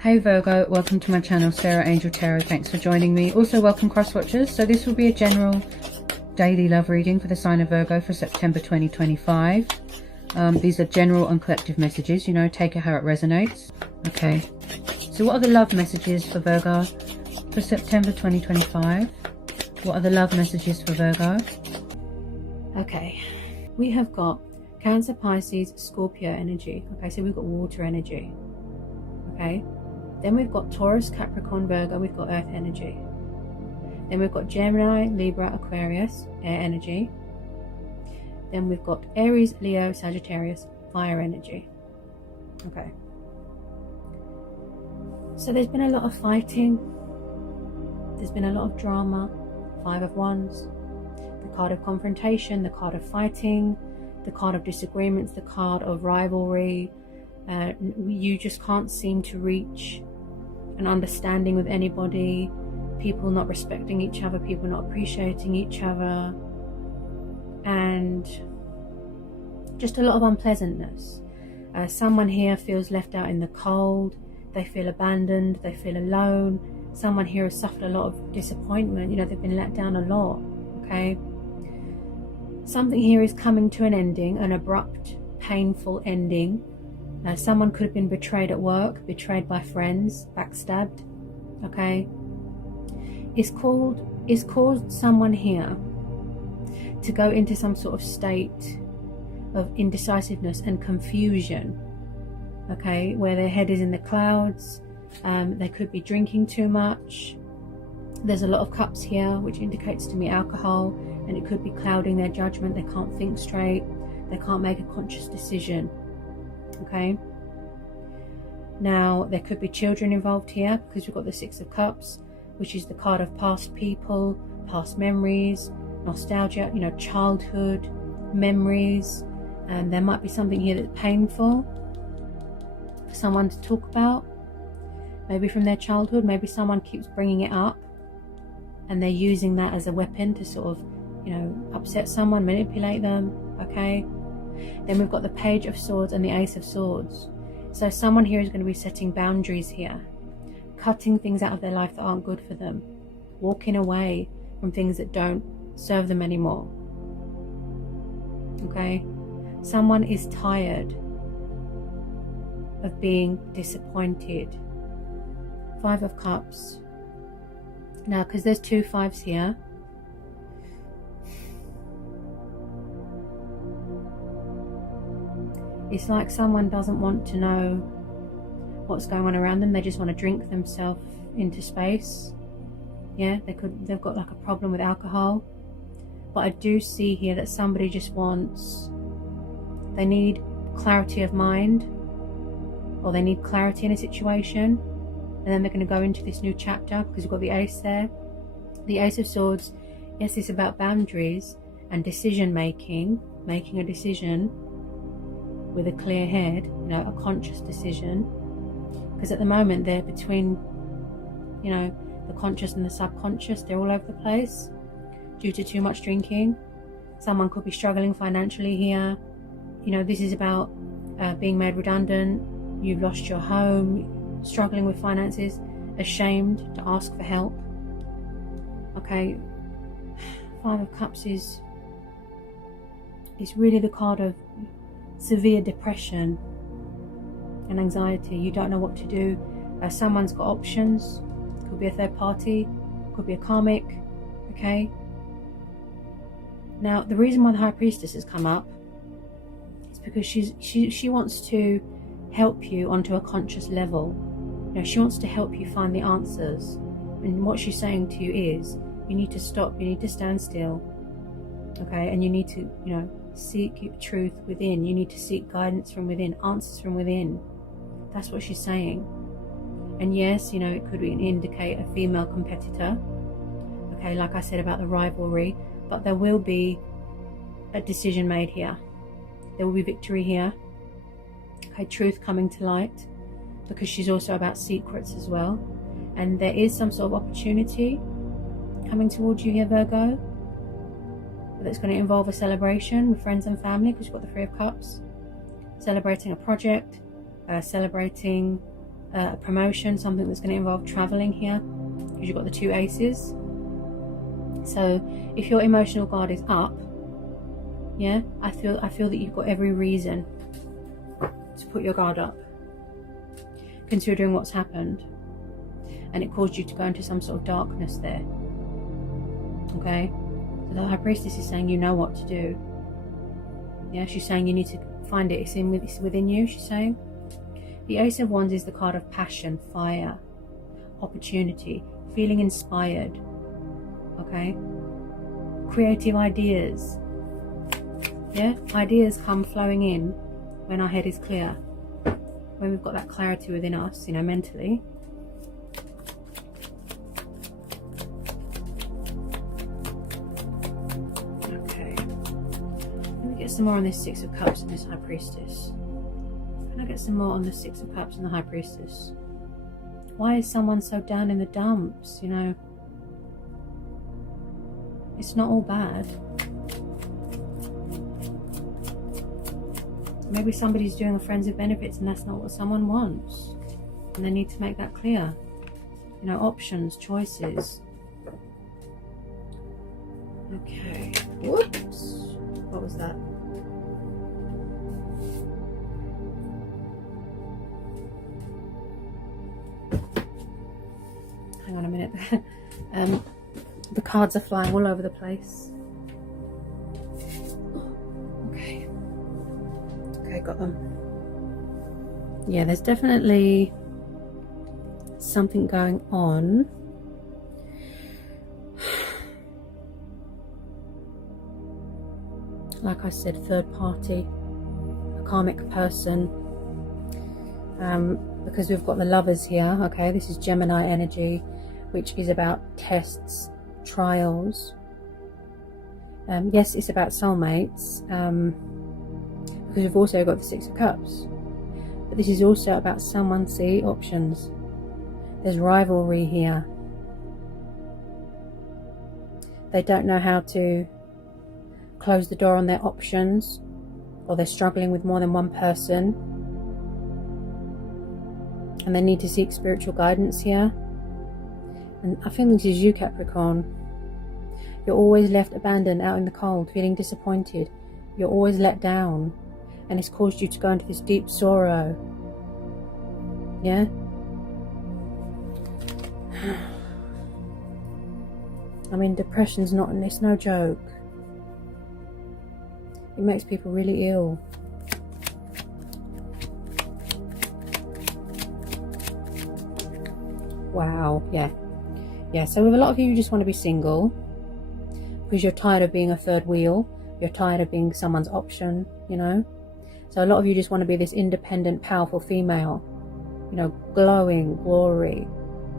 Hey Virgo, welcome to my channel, Sarah Angel Tarot. Thanks for joining me. Also welcome cross watchers. So this will be a general daily love reading for the sign of Virgo for September 2025. These are general and collective messages, you know, take it how it resonates. Okay, so what are the love messages for Virgo for September 2025? What are the love messages for Virgo? Okay, we have got Cancer, Pisces, Scorpio energy. Okay, so we've got water energy. Okay, then we've got Taurus, Capricorn, Virgo, we've got earth energy. Then we've got Gemini, Libra, Aquarius, air energy. Then we've got Aries, Leo, Sagittarius, fire energy. Okay. So there's been a lot of fighting. There's been a lot of drama. 5 of Wands. The card of confrontation, the card of fighting, the card of disagreements, the card of rivalry. You just can't seem to reach an understanding with anybody. People not respecting each other, people not appreciating each other, and just a lot of unpleasantness. Someone here feels left out in the cold. They feel abandoned, they feel alone. Someone here has suffered a lot of disappointment. You know, they've been let down a lot. Okay, something here is coming to an ending, an abrupt, painful ending. Someone could have been betrayed at work, betrayed by friends, backstabbed. Okay, it's caused someone here to go into some sort of state of indecisiveness and confusion. Okay, where their head is in the clouds. They could be drinking too much. There's a lot of cups here, which indicates to me alcohol, and it could be clouding their judgment. They can't think straight. They can't make a conscious decision. Okay, now there could be children involved here, because we've got the 6 of Cups, which is the card of past people, past memories, nostalgia, you know, childhood memories. And there might be something here that's painful for someone to talk about, maybe from their childhood. Maybe someone keeps bringing it up and they're using that as a weapon to sort of, you know, upset someone, manipulate them. Okay, then we've got the Page of Swords and the Ace of Swords. So someone here is going to be setting boundaries here, cutting things out of their life that aren't good for them, walking away from things that don't serve them anymore. Okay, someone is tired of being disappointed. 5 of Cups. Now, because there's 2 5s here, it's like someone doesn't want to know what's going on around them. They just want to drink themselves into space. Yeah, they've got like a problem with alcohol. But I do see here that somebody just they need clarity of mind, or they need clarity in a situation, and then they're going to go into this new chapter, because you've got the Ace there. The Ace of Swords, yes, it's about boundaries and decision making a decision with a clear head, you know, a conscious decision. Because at the moment they're between, you know, the conscious and the subconscious. They're all over the place due to too much drinking. Someone could be struggling financially here. You know, this is about being made redundant. You've lost your home, struggling with finances, ashamed to ask for help. Okay, 5 of Cups is really the card of severe depression and anxiety. You don't know what to do. Someone's got options. Could be a third party, could be a karmic. Okay, now the reason why the High Priestess has come up is because she wants to help you onto a conscious level. You know, she wants to help you find the answers, and what she's saying to you is, you need to stop, you need to stand still. Okay, and you need to, you know, seek truth within. You need to seek guidance from within, answers from within. That's what she's saying. And yes, you know, it could indicate a female competitor. Okay, like I said about the rivalry, but there will be a decision made here. There will be victory here. Okay, truth coming to light, because she's also about secrets as well. And there is some sort of opportunity coming towards you here, Virgo, that's going to involve a celebration with friends and family, because you've got the 3 of Cups. Celebrating a project, celebrating a promotion, something that's going to involve traveling here, because you've got the 2 aces. So if your emotional guard is up, yeah, I feel that you've got every reason to put your guard up, considering what's happened, and it caused you to go into some sort of darkness there. Okay, so the High Priestess is saying you know what to do. Yeah, she's saying you need to find it. It's within you, she's saying. The Ace of Wands is the card of passion, fire, opportunity, feeling inspired. Okay, creative ideas. Yeah, ideas come flowing in when our head is clear, when we've got that clarity within us, you know, mentally. Okay, let me get some more on this 6 of Cups and this High Priestess. Can I get some more on the 6 of Cups and the High Priestess? Why is someone so down in the dumps, you know? It's not all bad. Maybe somebody's doing a friends with benefits and that's not what someone wants. And they need to make that clear. You know, options, choices. Okay. Whoops. What was that? Hang on a minute. The cards are flying all over the place. Okay. Okay, got them. Yeah, there's definitely something going on. Like I said, third party, a karmic person. Because we've got the Lovers here. Okay, this is Gemini energy, which is about tests, trials. Yes, it's about soulmates. Because we've also got the 6 of Cups, but this is also about someone, see, options. There's rivalry here. They don't know how to close the door on their options, or they're struggling with more than one person, and they need to seek spiritual guidance here. And I think this is you, Capricorn. You're always left abandoned out in the cold, feeling disappointed. You're always let down, and it's caused you to go into this deep sorrow. Yeah? I mean, depression's not, it's no joke. It makes people really ill. Wow, yeah. Yeah, so with a lot of you, you just want to be single because you're tired of being a third wheel. You're tired of being someone's option, you know. So a lot of you just want to be this independent, powerful female, you know, glowing, glory,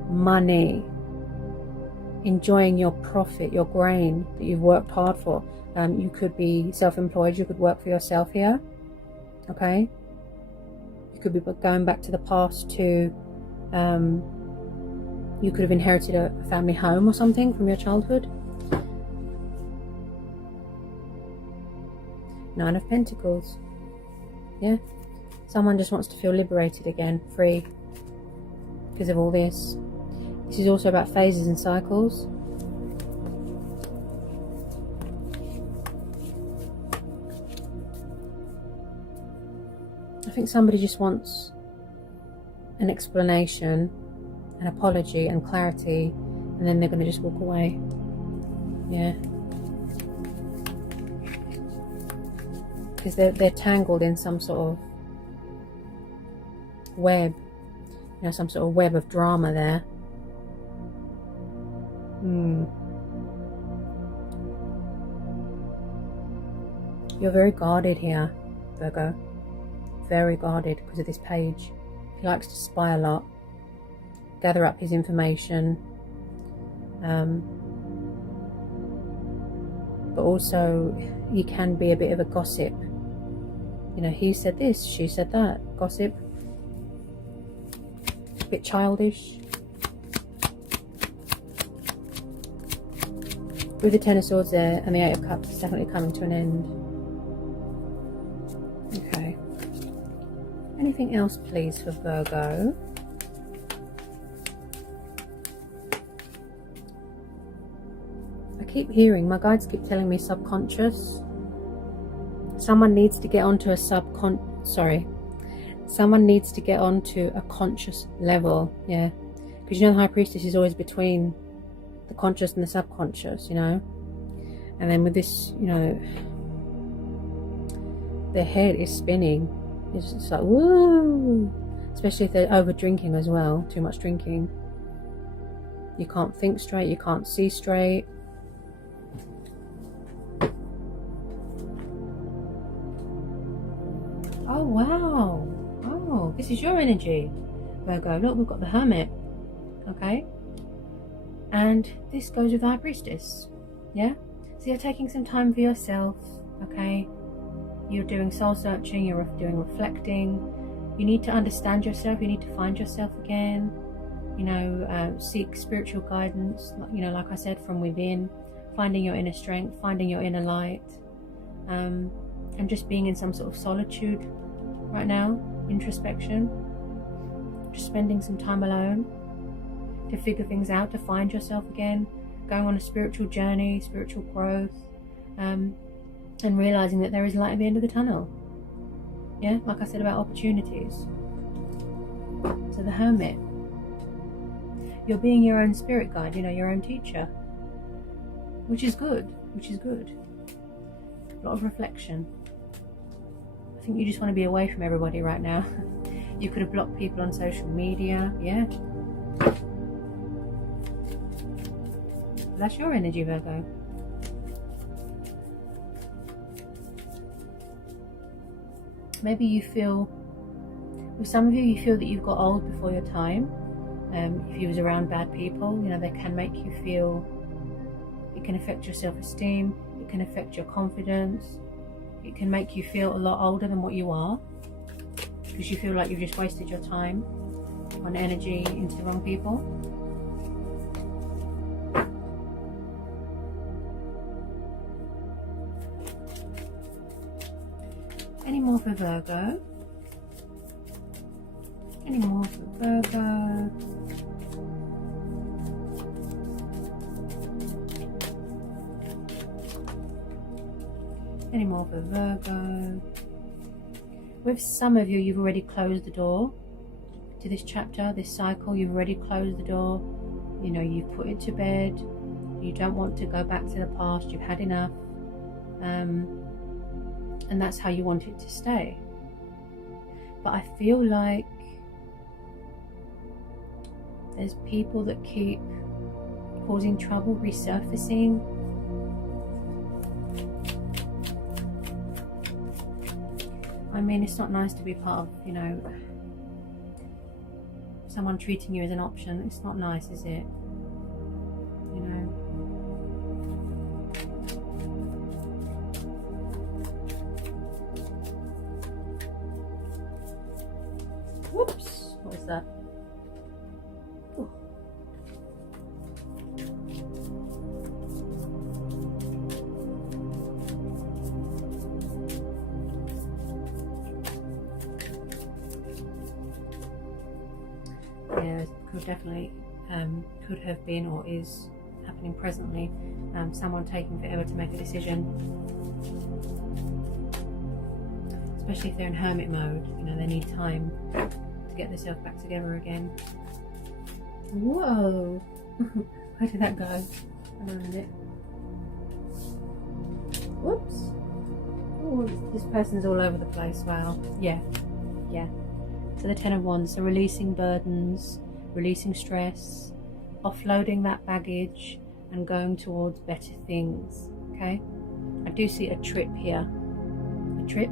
money, enjoying your profit, your grain that you've worked hard for. You could be self-employed, you could work for yourself here, okay? You could be going back to the past to, you could have inherited a family home or something from your childhood. 9 of Pentacles. Yeah, someone just wants to feel liberated again, free, because of all this. This is also about phases and cycles. I think somebody just wants an explanation, an apology and clarity, and then they're going to just walk away. Yeah. Because they're tangled in some sort of web, you know, some sort of web of drama there. You're very guarded here, Virgo. Very guarded because of this page. He likes to spy a lot, gather up his information, but also he can be a bit of a gossip. You know, he said this, she said that. Gossip. A bit childish. With the 10 of Swords there and the 8 of Cups, it's definitely coming to an end. Okay. Anything else, please, for Virgo? keep hearing, my guides keep telling me subconscious. Someone needs to get onto a someone needs to get onto a conscious level, yeah. Because you know the High Priestess is always between the conscious and the subconscious, you know. And then with this, you know, their head is spinning. It's just like, woo! Especially if they're over drinking as well, too much drinking. You can't think straight, you can't see straight. Oh, wow. Oh, this is your energy, Virgo. Look, we've got the Hermit. Okay. And this goes with the High Priestess. Yeah? So you're taking some time for yourself. Okay. You're doing soul searching, you're doing reflecting. You need to understand yourself, you need to find yourself again. You know, seek spiritual guidance, you know, like I said, from within, finding your inner strength, finding your inner light, and just being in some sort of solitude right now, introspection, just spending some time alone to figure things out, to find yourself again, going on a spiritual journey, spiritual growth, and realizing that there is light at the end of the tunnel. Yeah, like I said about opportunities. So the Hermit, you're being your own spirit guide, you know, your own teacher, which is good, a lot of reflection. I think you just want to be away from everybody right now. You could have blocked people on social media, yeah. That's your energy, Virgo. Maybe you feel, with some of you, you feel that you've got old before your time. If you was around bad people, you know, they can make you feel, it can affect your self-esteem, it can affect your confidence, it can make you feel a lot older than what you are, because you feel like you've just wasted your time on energy into the wrong people. Any more for Virgo? Any more for Virgo? Any more for Virgo? With some of you, you've already closed the door to this chapter, this cycle. You've already closed the door. You know, you've put it to bed. You don't want to go back to the past. You've had enough. And that's how you want it to stay. But I feel like there's people that keep causing trouble, resurfacing. I mean, it's not nice to be part of, you know, someone treating you as an option. It's not nice, is it? You know. Whoops, what was that? Ooh. Yeah, could definitely, could have been or is happening presently. Someone taking forever to make a decision. Especially if they're in hermit mode, you know, they need time to get themselves back together again. Whoa! Where did that go? Hang on a minute. Whoops! Oh, this person's all over the place. Wow. Yeah. So the Ten of Wands. So releasing burdens, releasing stress, offloading that baggage, and going towards better things. Okay. I do see a trip here. A trip.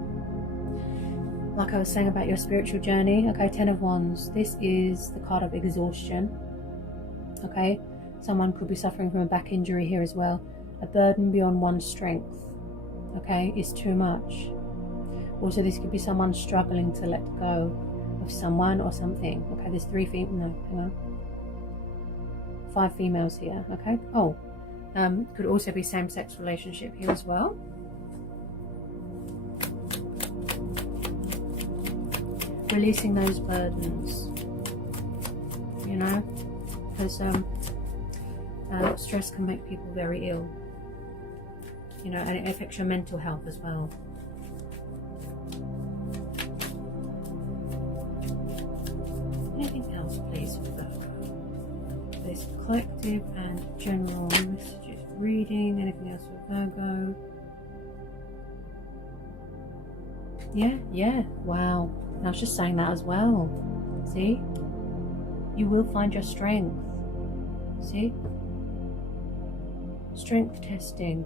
Like I was saying about your spiritual journey. Okay, Ten of Wands. This is the card of exhaustion. Okay, someone could be suffering from a back injury here as well. A burden beyond one's strength. Okay, is too much. Also, this could be someone struggling to let go of someone or something. Okay, there's 3 females. No, hang on. 5 females here. Okay. Oh, could also be same-sex relationship here as well. Releasing those burdens, you know, because stress can make people very ill. you know, and it affects your mental health as well. Anything else, please, for Virgo? This collective and general messages reading. Anything else for Virgo? Yeah, wow. And I was just saying that as well. See? You will find your strength. See? Strength testing,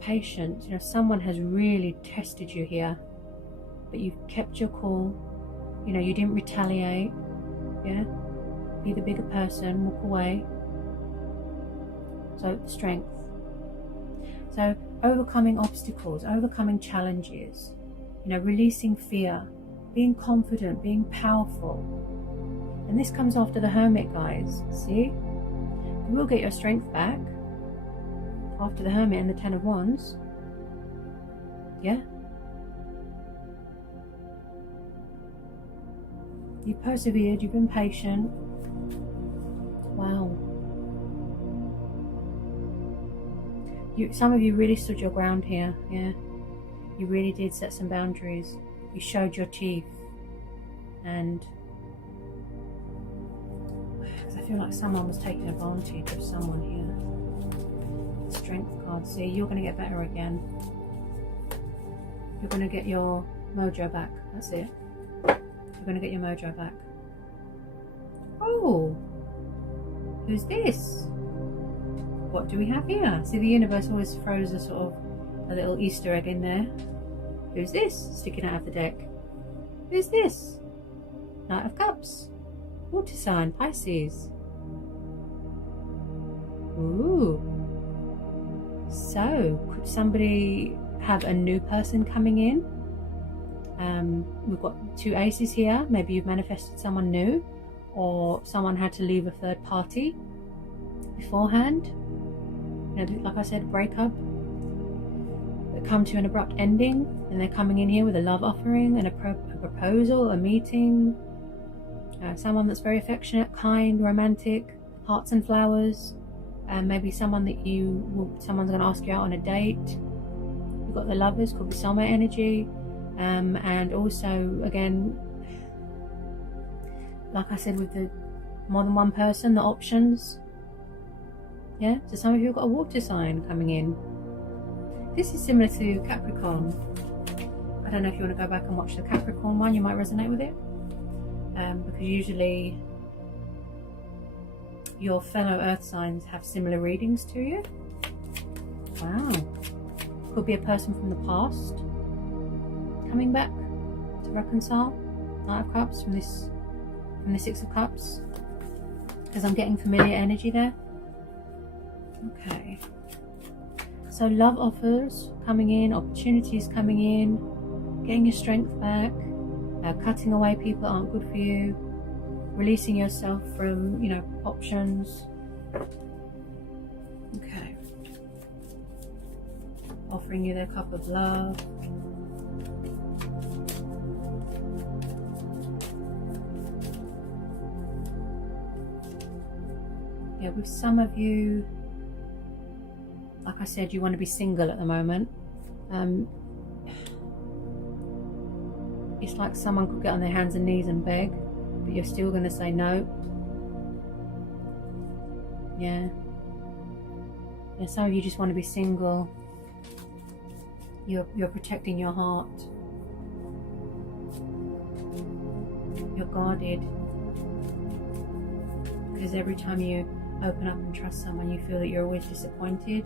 patience. You know, someone has really tested you here, but you've kept your cool. You know, you didn't retaliate. Yeah? Be the bigger person, walk away. So, strength. So, overcoming obstacles, overcoming challenges. You know, releasing fear, being confident, being powerful. And this comes after the Hermit, guys. See? You will get your strength back after the Hermit and the Ten of Wands. Yeah? You've persevered, you've been patient. Wow. Some of you really stood your ground here, yeah? You really did set some boundaries. You showed your teeth. And I feel like someone was taking advantage of someone here. Strength card. See, you're going to get better again. You're going to get your mojo back. That's it. You're going to get your mojo back. Oh, who's this? What do we have here? See, the universe always throws a sort of a little Easter egg in there. Who's this sticking out of the deck? Who's this? Knight of Cups. Water sign, Pisces. Ooh. So, could somebody have a new person coming in? We've got two aces here. Maybe you've manifested someone new, or someone had to leave a third party beforehand. You know, like I said, breakup. They come to an abrupt ending, and they're coming in here with a love offering and a proposal, a meeting. Someone that's very affectionate, kind, romantic, hearts and flowers. Maybe someone that someone's going to ask you out on a date. You've got the Lovers, could be soulmate energy. And also, again, like I said, with the more than one person, the options. Yeah, so some of you have got a water sign coming in. This is similar to Capricorn. I don't know if you want to go back and watch the Capricorn one, you might resonate with it. Because usually your fellow earth signs have similar readings to you. Wow. Could be a person from the past coming back to reconcile. Knight of Cups from the Six of Cups, because I'm getting familiar energy there. Okay, so love offers coming in, opportunities coming in, getting your strength back, cutting away people that aren't good for you, releasing yourself from, you know, options. Okay, offering you their cup of love. Yeah, with some of you, like I said, you want to be single at the moment. It's like someone could get on their hands and knees and beg, but you're still going to say no. Yeah. Yeah, some of you just want to be single. You're protecting your heart. You're guarded. Because every time you open up and trust someone, you feel that you're always disappointed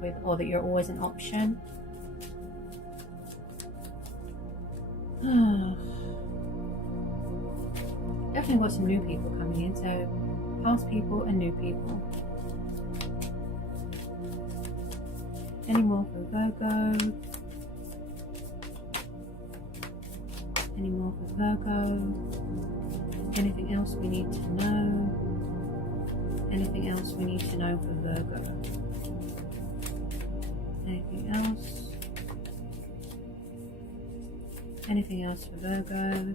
with, or that you're always an option. Definitely got some new people coming in, so past people and new people. Any more for Virgo? Any more for Virgo? Anything else we need to know? Anything else we need to know for Virgo? Anything else? Anything else for Virgo?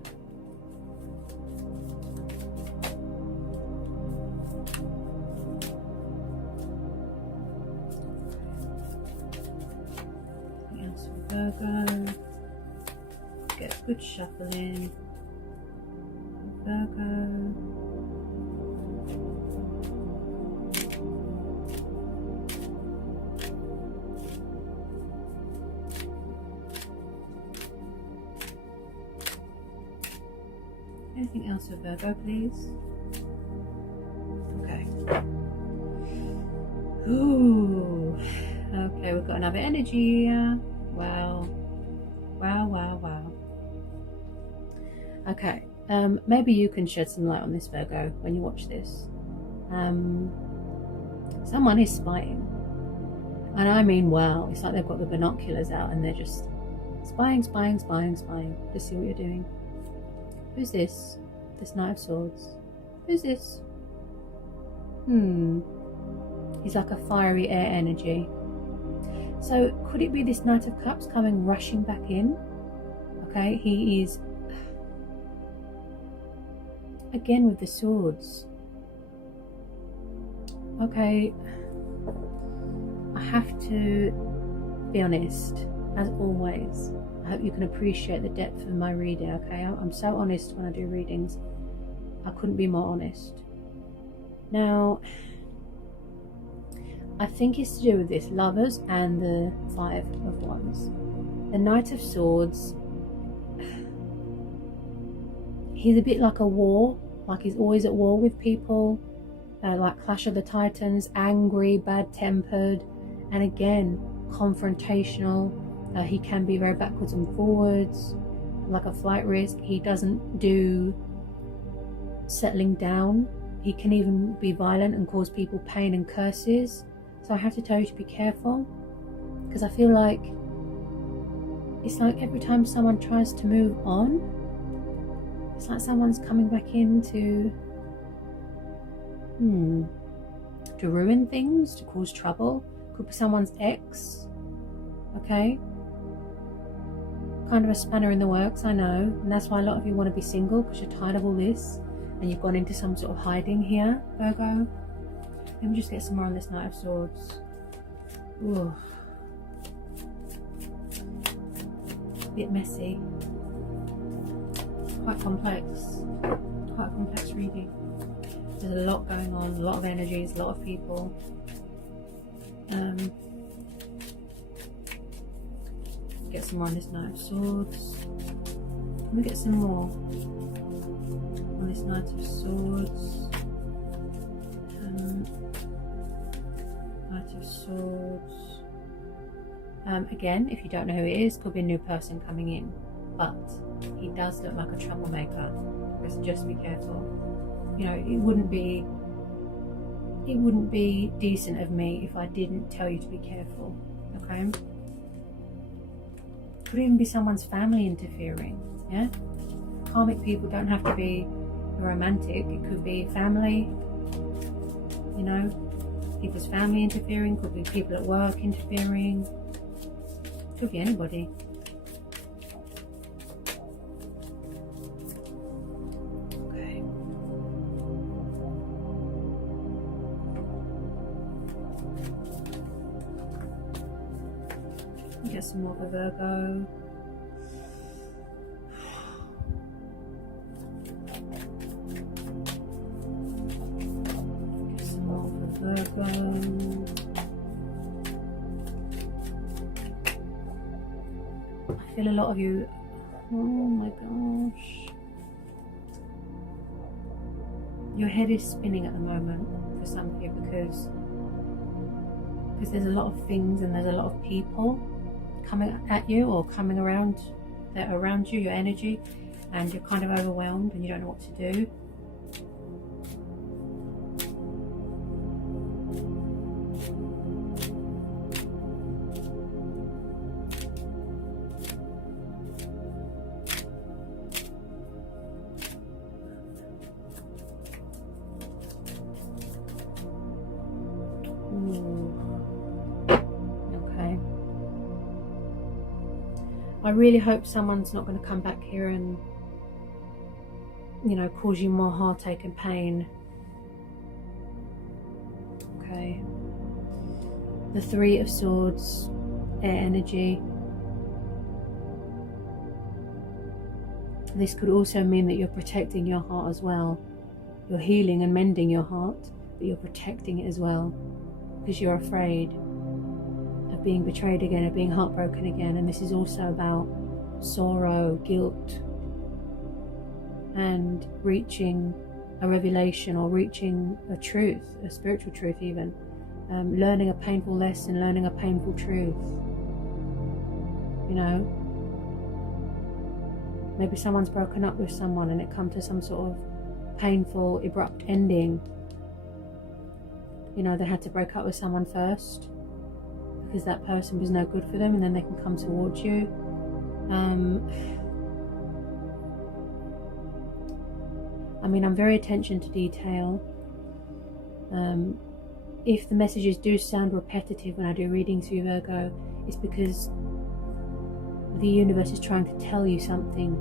Virgo. Get a good shuffle in. Virgo. Anything else for Virgo, please? Okay. Ooh. Okay, we've got another energy here. Wow. Wow, wow, wow. Okay. Maybe you can shed some light on this, Virgo, when you watch this. Someone is spying. And I mean, wow. It's like they've got the binoculars out and they're just spying, spying, spying, spying to see what you're doing. Who's this? This Knight of Swords. Who's this? He's like a fiery air energy. So could it be this Knight of Cups coming rushing back in? Okay, he is again with the swords. Okay, I have to be honest, as always. I hope you can appreciate the depth of my reading, okay? I'm so honest when I do readings. I couldn't be more honest. Now, I think it's to do with this Lovers and the Five of Wands. The Knight of Swords, he's a bit like a war, like he's always at war with people, like Clash of the Titans, angry, bad-tempered, and again, confrontational. He can be very backwards and forwards, like a flight risk. He doesn't do settling down. He can even be violent and cause people pain and curses. So I have to tell you to be careful, because I feel like it's like every time someone tries to move on, it's like someone's coming back in to ruin things, to cause trouble. Could be someone's ex, okay? Kind of a spanner in the works, I know, and that's why a lot of you want to be single, because you're tired of all this and you've gone into some sort of hiding here, Virgo. Let me just get some more on this Knight of Swords. Ooh. A bit messy. Quite complex. Quite a complex reading. There's a lot going on, a lot of energies, a lot of people. Get some more on this Knight of Swords. Let me get some more on this Knight of Swords. Knight of Swords. Again, if you don't know who it is, could be a new person coming in, but he does look like a troublemaker. Just be careful. You know, it wouldn't be decent of me if I didn't tell you to be careful. Okay. Could even be someone's family interfering. Yeah, karmic people don't have to be romantic. It could be family, you know, people's family interfering. Could be people at work interfering. Could be anybody. Okay. Get some more for Virgo. Get some more for Virgo. I feel a lot of you. Oh my gosh. Your head is spinning at the moment for some of you because there's a lot of things and there's a lot of people coming at you or coming around, that are around you, your energy, and you're kind of overwhelmed and you don't know what to do. I really hope someone's not going to come back here and, you know, cause you more heartache and pain. Okay. The Three of Swords, air energy. this could also mean that you're protecting your heart as well. You're healing and mending your heart, but you're protecting it as well, because you're afraid of being betrayed again, of being heartbroken again. And this is also about sorrow, guilt, and reaching a revelation, or reaching a truth, a spiritual truth even. Learning a painful lesson, learning a painful truth. You know, maybe someone's broken up with someone and it come to some sort of painful, abrupt ending. You know, they had to break up with someone first because that person was no good for them, and then they can come towards you. I mean, I'm very attention to detail. If the messages do sound repetitive when I do readings for you, Virgo, it's because the universe is trying to tell you something.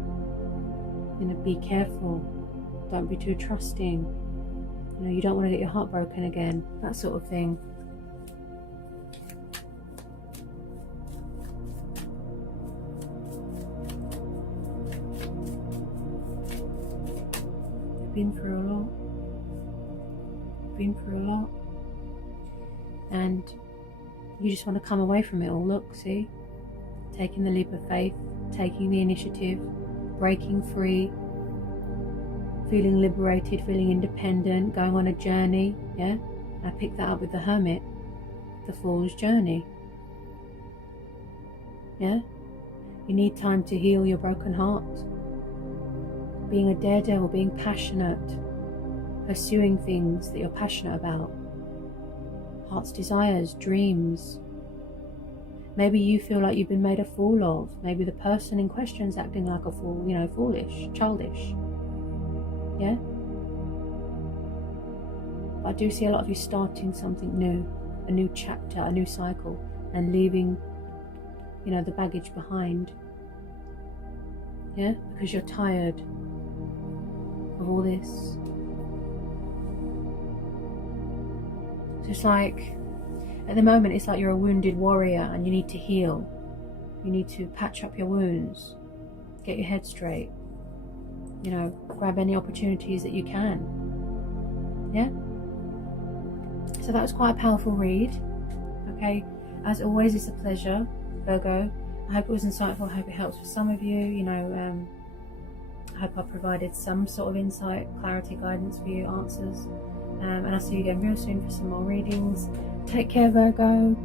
You know, be careful. Don't be too trusting. You know, you don't want to get your heart broken again. That sort of thing. You've been through a lot. You've been through a lot. And you just want to come away from it all. Look, see? Taking the leap of faith, taking the initiative, breaking free, feeling liberated, feeling independent, going on a journey. Yeah, I picked that up with the Hermit, the Fool's journey. Yeah, you need time to heal your broken heart. Being a daredevil, being passionate, pursuing things that you're passionate about, heart's desires, dreams. Maybe you feel like you've been made a fool of. Maybe the person in question's acting like a fool, you know, foolish, childish. Yeah? But I do see a lot of you starting something new, a new chapter, a new cycle, and leaving, you know, the baggage behind. Yeah? Because you're tired of all this. So it's like, at the moment, it's like you're a wounded warrior and you need to heal. You need to patch up your wounds, get your head straight, you know, grab any opportunities that you can. Yeah? So that was quite a powerful read. Okay? As always, it's a pleasure, Virgo. I hope it was insightful. I hope it helps for some of you. You know, I hope I provided some sort of insight, clarity, guidance for you, answers. And I'll see you again real soon for some more readings. Take care, Virgo.